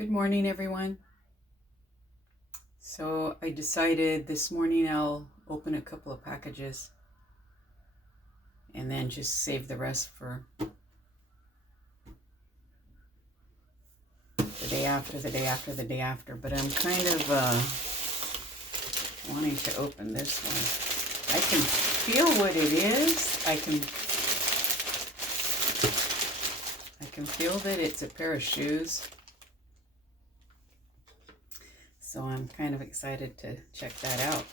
Good morning, everyone. So I decided this morning I'll open a couple of packages and then just save the rest for the day after, the day after, the day after. But I'm kind of wanting to open this one. I can feel what it is. I can feel that it's a pair of shoes. So I'm kind of excited to check that out.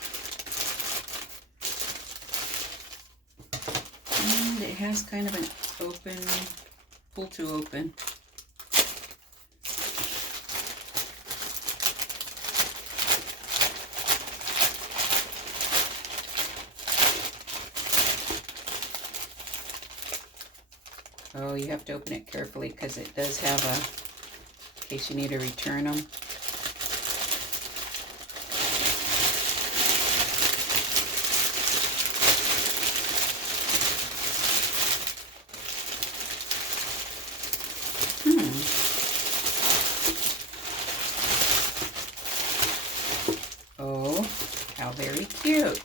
And it has kind of an open, pull to open. Oh, you have to open it carefully because it does have a, in case you need to return them. Oh, how very cute.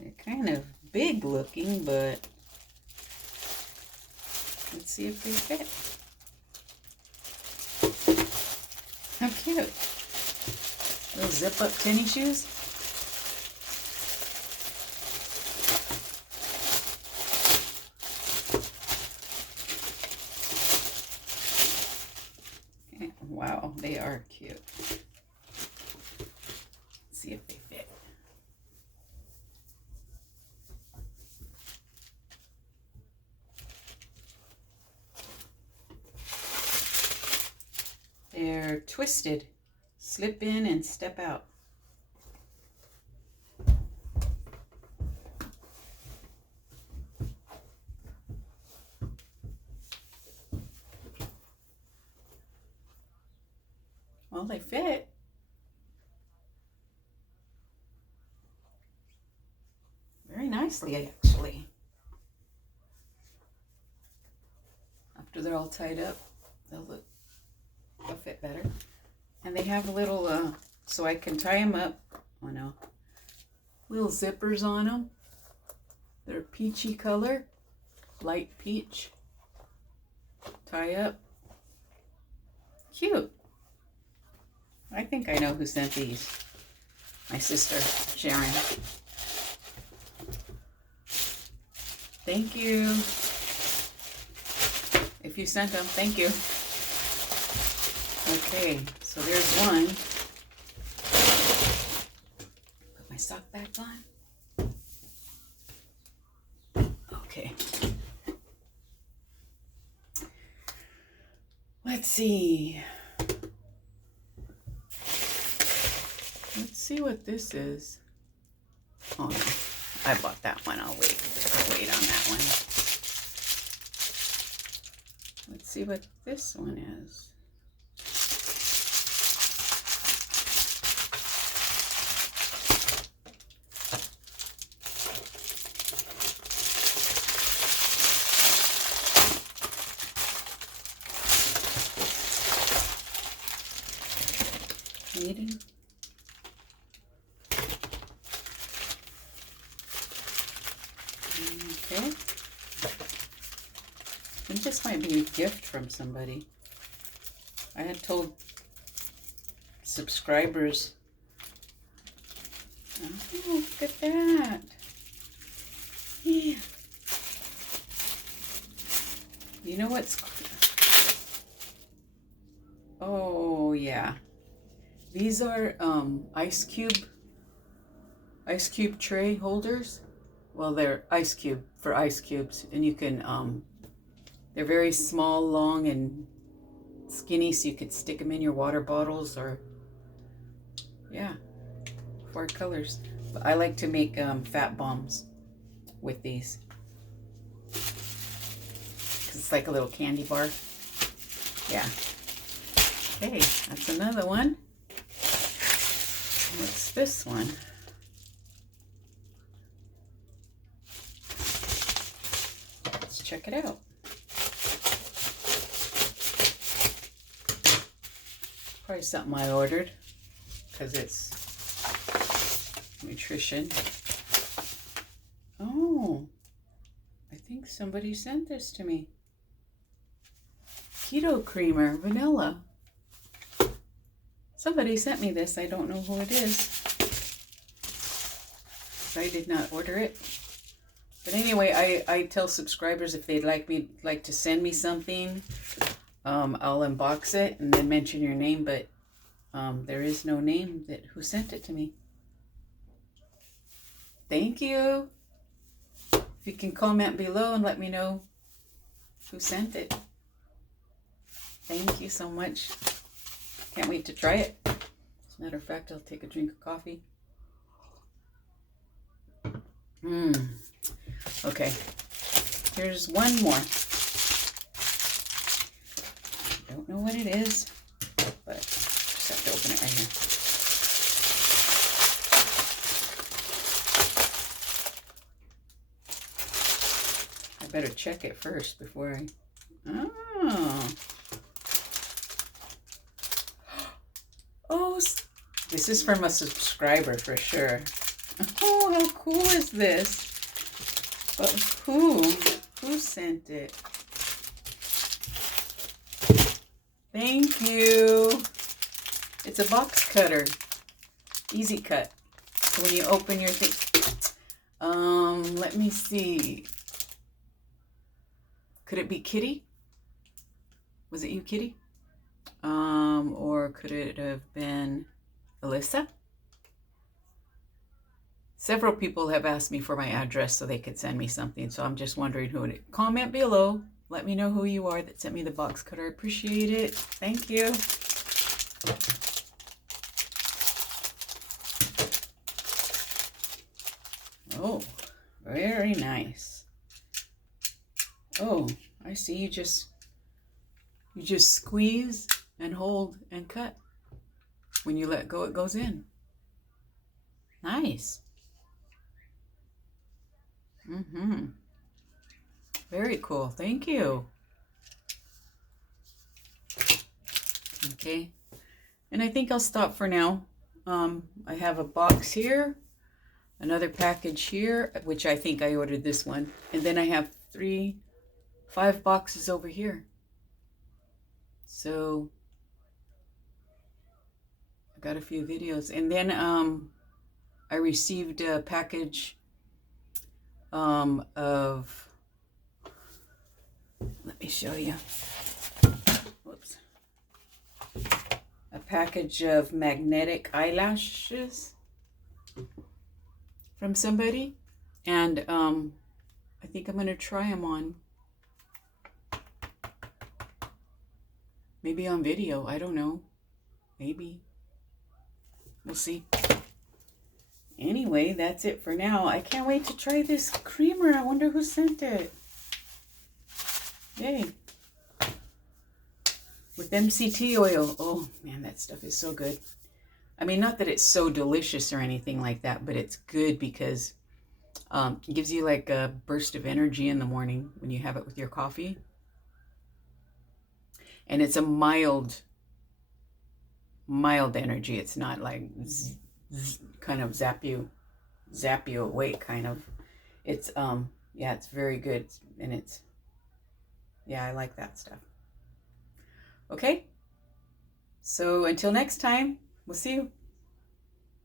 They're kind of big looking, but let's see if they fit. How cute. Little zip up tennis shoes. Okay. Wow, they are cute. Let's see if they fit. They're twisted. Slip in and step out. Well, they fit. Very nicely, actually. After they're all tied up, they'll fit better. And they have a little, so I can tie them up. Oh no. Little zippers on them. They're peachy color. Light peach. Tie up. Cute. I think I know who sent these. My sister, Sharon. Thank you. If you sent them, thank you. Okay, so there's one. Put my sock back on. Okay. Let's see. Let's see what this is. Oh no, I bought that one. I'll wait on that one. Let's see what this one is. Meeting. Okay. I think this might be a gift from somebody. I had told subscribers. Oh, look at that. Yeah. You know what's... Oh, yeah. These are ice cube tray holders. Well, they're ice cube for ice cubes, and you can they're very small, long, and skinny, so you could stick them in your water bottles, or yeah, 4 colors. But I like to make fat bombs with these, 'cause it's like a little candy bar. Yeah. Okay, that's another one. What's this one? Let's check it out. probably something I ordered because it's nutrition. Oh, I think somebody sent this to me. Keto creamer, vanilla. Somebody sent me this. I don't know who it is. I did not order it. But anyway, I tell subscribers if they'd like to send me something, I'll unbox it and then mention your name, but there is no name who sent it to me. Thank you. If you can comment below and let me know who sent it. Thank you so much. Can't wait to try it. As a matter of fact, I'll take a drink of coffee. Okay. Here's one more. Don't know what it is, but just have to open it right here. I better check it first before I... Oh, this is from a subscriber for sure. Oh, how cool is this? But who sent it? Thank you. It's a box cutter. Easy cut. So when you open your thing, let me see. Could it be Kitty? Was it you, Kitty? Or could it have been Alyssa? Several people have asked me for my address so they could send me something. So I'm just wondering who it is. Comment below. Let me know who you are that sent me the box cutter. I appreciate it. Thank you. Oh, very nice. Oh, I see you just squeeze and hold and cut. When you let go, it goes in. Nice. Very cool. Thank you. Okay. And I think I'll stop for now. I have a box here, another package here, which I think I ordered this one. And then I have 5 boxes over here. So I got a few videos. And then I received a package of, let me show you. Whoops. A package of magnetic eyelashes from somebody. And I think I'm going to try them on. Maybe on video. I don't know. Maybe. We'll see. Anyway, that's it for now. I can't wait to try this creamer. I wonder who sent it. Yay. With MCT oil. Oh, man, that stuff is so good. I mean, not that it's so delicious or anything like that, but it's good because it gives you like a burst of energy in the morning when you have it with your coffee. And it's a mild energy. It's not like kind of zap you awake kind of. It's yeah, it's very good, and it's, yeah, I like that stuff. Okay, so until next time, we'll see you.